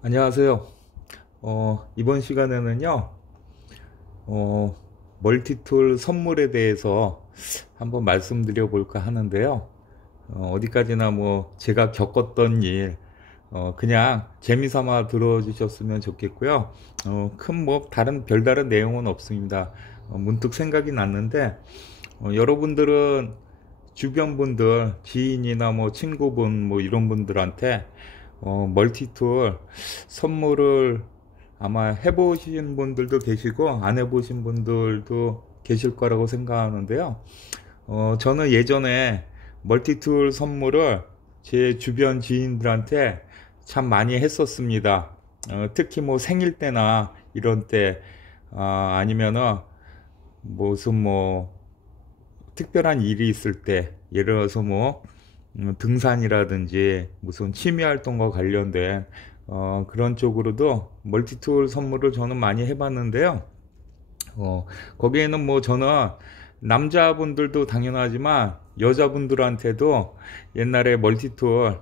안녕하세요. 이번 시간에는요, 멀티툴 선물에 대해서 한번 말씀드려 볼까 하는데요. 어디까지나 뭐 제가 겪었던 일, 그냥 재미삼아 들어주셨으면 좋겠고요. 큰 뭐 별다른 내용은 없습니다. 문득 생각이 났는데, 여러분들은 주변 분들, 지인이나 뭐 친구분, 뭐 이런 분들한테 멀티툴 선물을 아마 해보신 분들도 계시고 안 해보신 분들도 계실 거라고 생각하는데요. 저는 예전에 멀티툴 선물을 제 주변 지인들한테 참 많이 했었습니다. 특히 뭐 생일 때나 이런 때, 아니면은 무슨 뭐 특별한 일이 있을 때, 예를 들어서 뭐 등산이라든지 무슨 취미 활동과 관련된 그런 쪽으로도 멀티툴 선물을 저는 많이 해봤는데요. 어, 거기에는 뭐 저는 남자분들도 당연하지만 여자분들한테도 옛날에 멀티툴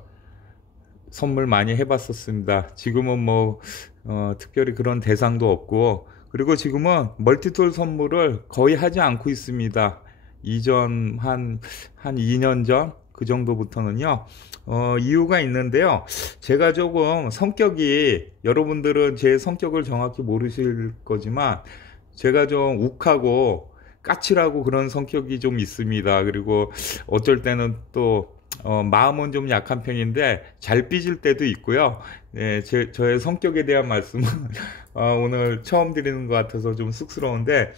선물 많이 해봤었습니다. 지금은 뭐 특별히 그런 대상도 없고, 그리고 지금은 멀티툴 선물을 거의 하지 않고 있습니다. 이전 한 2년 전 그 정도부터는요. 이유가 있는데요. 제가 조금 성격이, 여러분들은 제 성격을 정확히 모르실 거지만 제가 좀 욱하고 까칠하고 그런 성격이 좀 있습니다. 그리고 어쩔 때는 또 마음은 좀 약한 편인데 잘 삐질 때도 있고요. 네, 저의 성격에 대한 말씀은 오늘 처음 드리는 것 같아서 좀 쑥스러운데,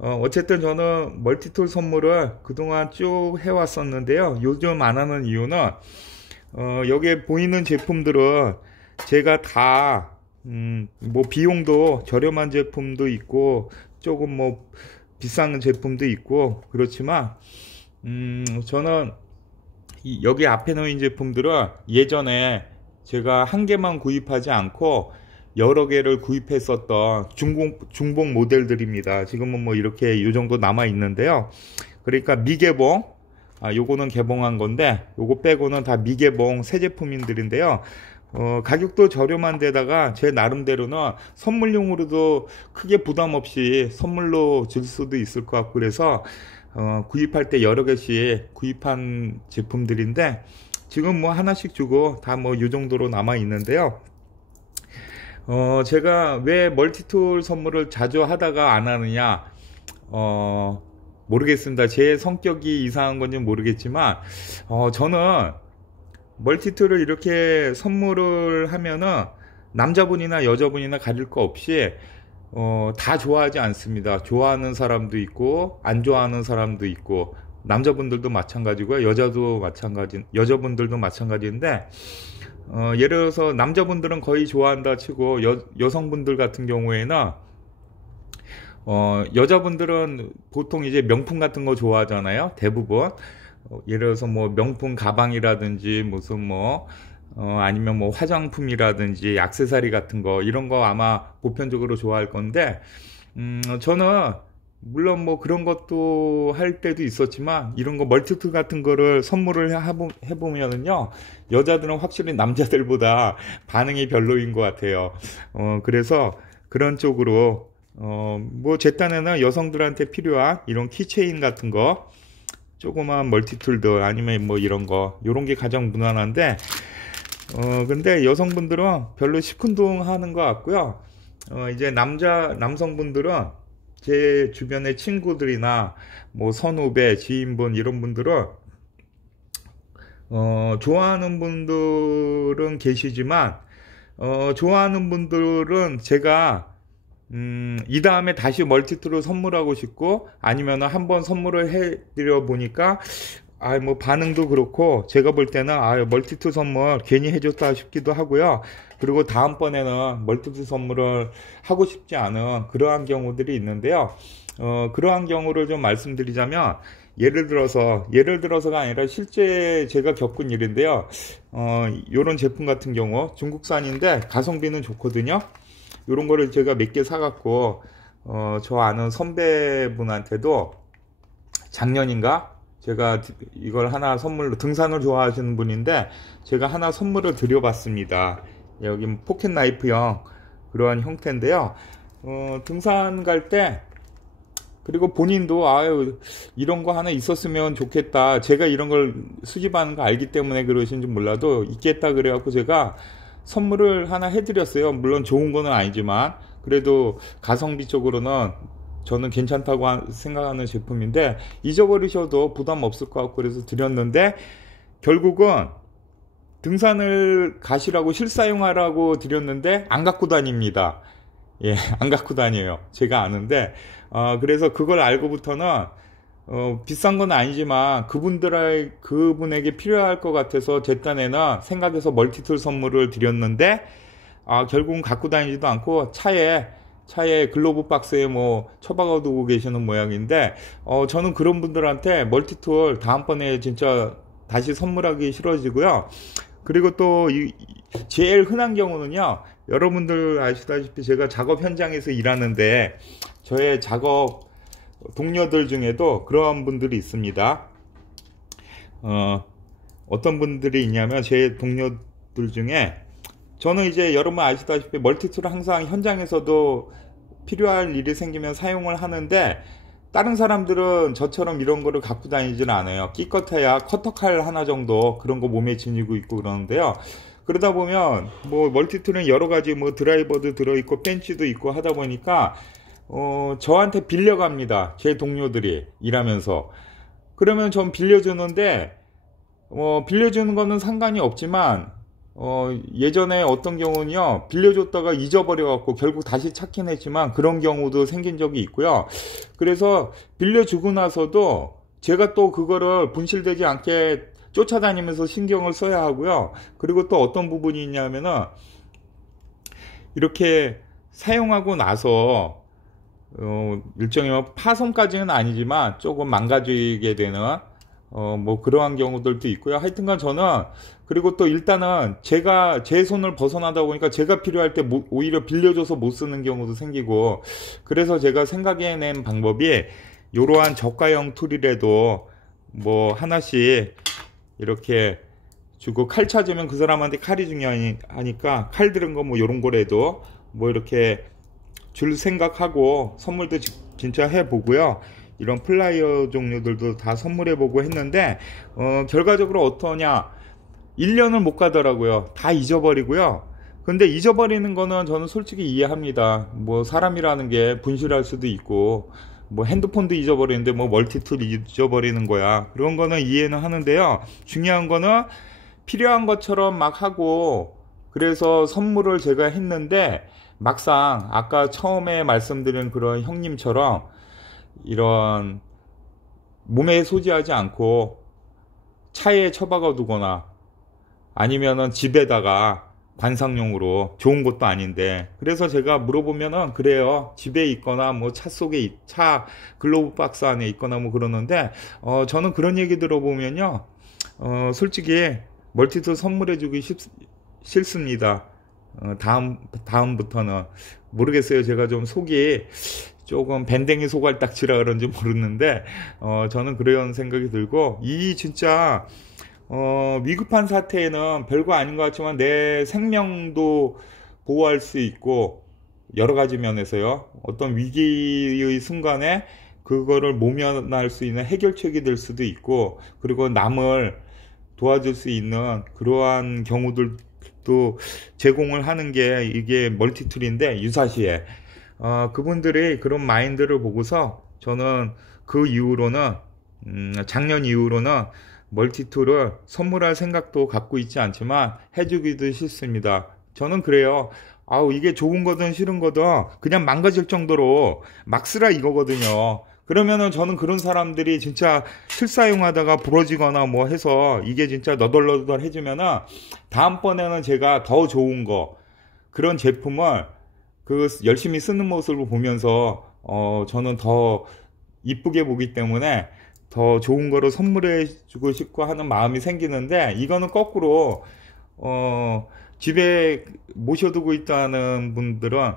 어쨌든 저는 멀티툴 선물을 그동안 쭉 해왔었는데요. 요즘 안 하는 이유는 여기에 보이는 제품들은 제가 다 뭐 비용도 저렴한 제품도 있고 조금 뭐 비싼 제품도 있고 그렇지만, 저는 여기 앞에 놓인 제품들은 예전에 제가 한 개만 구입하지 않고 여러 개를 구입했었던 중복 모델들입니다. 지금은 뭐 이렇게 요 정도 남아 있는데요. 그러니까 미개봉, 요거는 개봉한 건데 요거 빼고는 다 미개봉 새 제품들인데요. 가격도 저렴한 데다가 제 나름대로는 선물용으로도 크게 부담 없이 선물로 줄 수도 있을 것 같고, 그래서 구입할 때 여러 개씩 구입한 제품들인데 지금 뭐 하나씩 주고 다 뭐 요 정도로 남아 있는데요. 제가 왜 멀티툴 선물을 자주 하다가 안 하느냐, 모르겠습니다. 제 성격이 이상한 건지 모르겠지만, 저는 멀티툴을 이렇게 선물을 하면은 남자분이나 여자분이나 가릴 거 없이 다 좋아하지 않습니다. 좋아하는 사람도 있고 안 좋아하는 사람도 있고, 남자분들도 마찬가지고요. 여자분들도 마찬가지인데, 예를 들어서 남자분들은 거의 좋아한다 치고 여성분들 같은 경우에는 여자분들은 보통 이제 명품 같은 거 좋아하잖아요. 대부분. 예를 들어서 뭐 명품 가방이라든지 무슨 뭐 아니면 뭐 화장품이라든지 액세서리 같은 거, 이런 거 아마 보편적으로 좋아할 건데, 저는 물론 뭐 그런 것도 할 때도 있었지만 이런 거 멀티툴 같은 거를 선물을 해보면은요, 여자들은 확실히 남자들보다 반응이 별로인 것 같아요. 그래서 그런 쪽으로 뭐 제 딴에는 여성들한테 필요한 이런 키체인 같은 거, 조그만 멀티툴들 아니면 뭐 이런 거, 요런 게 가장 무난한데, 근데 여성분들은 별로 시큰둥하는 것 같고요. 이제 남성분들은 제 주변의 친구들이나 뭐 선후배, 지인분 이런 분들은 좋아하는 분들은 계시지만, 좋아하는 분들은 제가 이 다음에 다시 멀티툴을 선물하고 싶고, 아니면 한번 선물을 해드려 보니까 뭐 반응도 그렇고, 제가 볼 때는 멀티툴 선물 괜히 해줬다 싶기도 하고요. 그리고 다음번에는 멀티툴 선물을 하고 싶지 않은 그러한 경우들이 있는데요. 그러한 경우를 좀 말씀드리자면, 예를 들어서가 아니라 실제 제가 겪은 일인데요. 요런 제품 같은 경우 중국산인데 가성비는 좋거든요. 요런 거를 제가 몇 개 사갖고 저 아는 선배분한테도 작년인가 제가 이걸 하나 선물로, 등산을 좋아하시는 분인데 제가 하나 선물을 드려봤습니다. 여기 포켓 나이프형 그러한 형태인데요. 등산 갈 때, 그리고 본인도 아유 이런 거 하나 있었으면 좋겠다, 제가 이런 걸 수집하는 거 알기 때문에 그러신지 몰라도 있겠다 그래갖고 제가 선물을 하나 해드렸어요. 물론 좋은 거는 아니지만 그래도 가성비 쪽으로는 저는 괜찮다고 생각하는 제품인데, 잊어버리셔도 부담 없을 것 같고 그래서 드렸는데, 결국은 등산을 가시라고 실사용하라고 드렸는데 안 갖고 다닙니다. 예, 안 갖고 다녀요. 제가 아는데, 그래서 그걸 알고부터는, 비싼 건 아니지만 그분에게 필요할 것 같아서 제 딴에는 생각해서 멀티툴 선물을 드렸는데, 결국은 갖고 다니지도 않고 차에 글로브 박스에 뭐 처박아 두고 계시는 모양인데, 저는 그런 분들한테 멀티툴 다음번에 진짜 다시 선물하기 싫어지고요. 그리고 또 제일 흔한 경우는요, 여러분들 아시다시피 제가 작업 현장에서 일하는데 저의 작업 동료들 중에도 그런 분들이 있습니다. 어떤 분들이 있냐면, 제 동료들 중에, 저는 이제 여러분 아시다시피 멀티툴을 항상 현장에서도 필요할 일이 생기면 사용을 하는데, 다른 사람들은 저처럼 이런 거를 갖고 다니지는 않아요. 끼껏해야 커터칼 하나 정도 그런 거 몸에 지니고 있고 그러는데요. 그러다 보면 뭐 멀티툴은 여러 가지 뭐 드라이버도 들어있고 벤치도 있고 하다 보니까 저한테 빌려갑니다. 제 동료들이 일하면서. 그러면 전 빌려주는데, 빌려주는 거는 상관이 없지만, 예전에 어떤 경우는요, 빌려줬다가 잊어버려갖고 결국 다시 찾긴 했지만 그런 경우도 생긴 적이 있고요. 그래서 빌려주고 나서도 제가 또 그거를 분실되지 않게 쫓아다니면서 신경을 써야 하고요. 그리고 또 어떤 부분이 있냐면은, 이렇게 사용하고 나서 일종의 파손까지는 아니지만 조금 망가지게 되는 뭐 그러한 경우들도 있고요. 하여튼간 저는, 그리고 또 일단은 제가 제 손을 벗어나다 보니까 제가 필요할 때 오히려 빌려줘서 못 쓰는 경우도 생기고, 그래서 제가 생각해낸 방법이, 이러한 저가형 툴이라도 뭐 하나씩 이렇게 주고, 칼 찾으면 그 사람한테 칼이 중요하니까 칼 들은 거 뭐 요런 거라도 뭐 이렇게 줄 생각하고 선물도 진짜 해보고요. 이런 플라이어 종류들도 다 선물해보고 했는데, 결과적으로 어떠냐, 1년을 못 가더라고요. 다 잊어버리고요. 근데 잊어버리는 거는 저는 솔직히 이해합니다. 뭐 사람이라는 게 분실할 수도 있고, 뭐 핸드폰도 잊어버리는데 뭐 멀티툴 잊어버리는 거야, 그런 거는 이해는 하는데요. 중요한 거는 필요한 것처럼 막 하고, 그래서 선물을 제가 했는데, 막상 아까 처음에 말씀드린 그런 형님처럼 이런 몸에 소지하지 않고 차에 처박아 두거나 아니면은 집에다가 관상용으로, 좋은 것도 아닌데, 그래서 제가 물어보면은 그래요, 집에 있거나 뭐 차 속에, 차 글로브 박스 안에 있거나 뭐 그러는데, 저는 그런 얘기 들어보면요, 솔직히 멀티툴 선물해주기 싫습니다. 다음부터는 모르겠어요. 제가 좀 속이 조금 밴댕이 소갈딱지라 그런지 모르는데, 저는 그런 생각이 들고, 이 진짜 위급한 사태에는 별거 아닌 것 같지만 내 생명도 보호할 수 있고, 여러 가지 면에서요, 어떤 위기의 순간에 그거를 모면할 수 있는 해결책이 될 수도 있고, 그리고 남을 도와줄 수 있는 그러한 경우들도 제공을 하는 게 이게 멀티툴인데, 유사시에 그분들이 그런 마인드를 보고서 저는 그 이후로는, 작년 이후로는 멀티툴을 선물할 생각도 갖고 있지 않지만 해주기도 싫습니다. 저는 그래요. 이게 좋은 거든 싫은 거든 그냥 망가질 정도로 막 쓰라 이거거든요. 그러면은 저는 그런 사람들이 진짜 실사용하다가 부러지거나 뭐 해서 이게 진짜 너덜너덜 해주면은, 다음번에는 제가 더 좋은 거, 그런 제품을 그 열심히 쓰는 모습을 보면서 저는 더 이쁘게 보기 때문에 더 좋은 거로 선물해 주고 싶고 하는 마음이 생기는데, 이거는 거꾸로 집에 모셔두고 있다는 분들은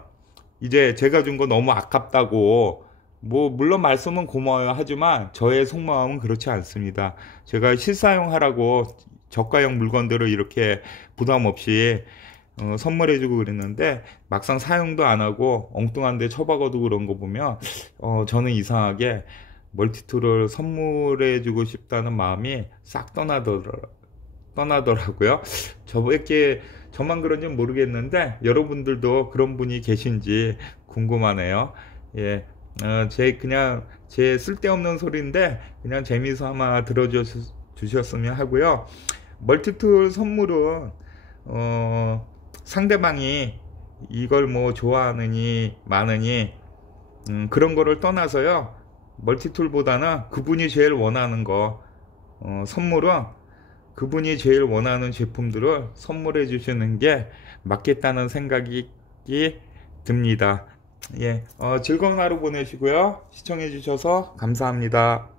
이제 제가 준 거 너무 아깝다고, 뭐 물론 말씀은 고마워요 하지만 저의 속마음은 그렇지 않습니다. 제가 실사용하라고 저가형 물건들을 이렇게 부담 없이 선물해주고 그랬는데 막상 사용도 안 하고 엉뚱한 데 처박아도 그런 거 보면 저는 이상하게 멀티툴을 선물해주고 싶다는 마음이 싹 떠나더라고요. 저밖에 저만 그런지 모르겠는데 여러분들도 그런 분이 계신지 궁금하네요. 예, 그냥 제 쓸데없는 소리인데 그냥 재미삼아 들어주셨으면 하고요. 멀티툴 선물은 상대방이 이걸 뭐 좋아하느니 마느니 그런 거를 떠나서요. 멀티툴보다는 그분이 제일 원하는 거 선물은 그분이 제일 원하는 제품들을 선물해 주시는 게 맞겠다는 생각이 듭니다. 예, 즐거운 하루 보내시고요. 시청해 주셔서 감사합니다.